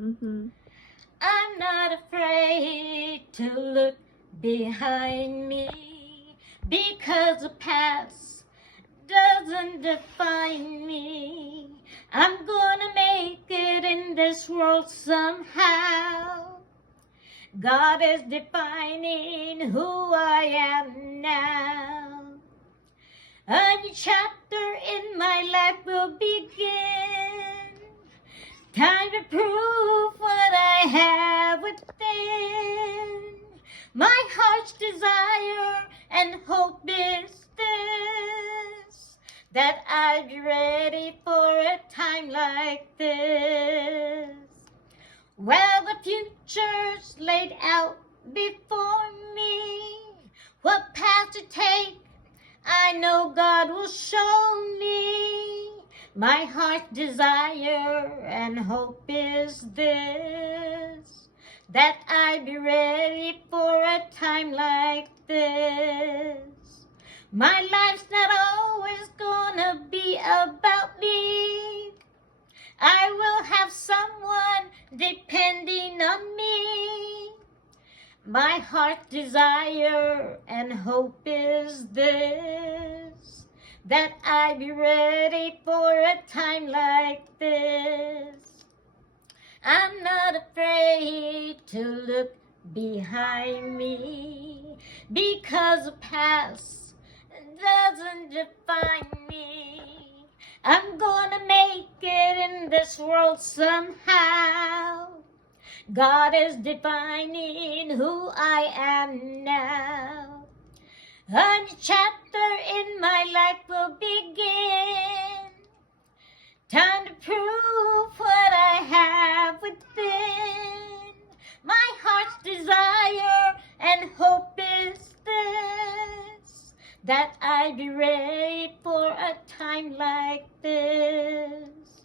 Mm-hmm. I'm not afraid to look behind me because the past doesn't define me. I'm gonna make it in this world somehow. God is defining who I am now. A new chapter in my life will begin. Time to prove what I have within. My heart's desire and hope is this, that I'll be ready for a time like this. Well, the future's laid out before me. What path to take, I know God will show me. My heart's desire and hope is this, that I be ready for a time like this. My life's not always gonna be about me. I will have someone depending on me. My heart's desire and hope is this, that I be ready for a time like this. I'm not afraid to look behind me, because the past doesn't define me. I'm gonna make it in this world somehow. God is defining who I am now. A new chapter in my life will begin. Time to prove what I have within. My heart's desire and hope is this, that I be ready for a time like this.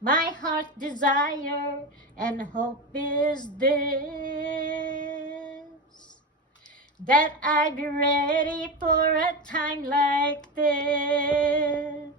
My heart's desire and hope is this, that I be ready for a time like this.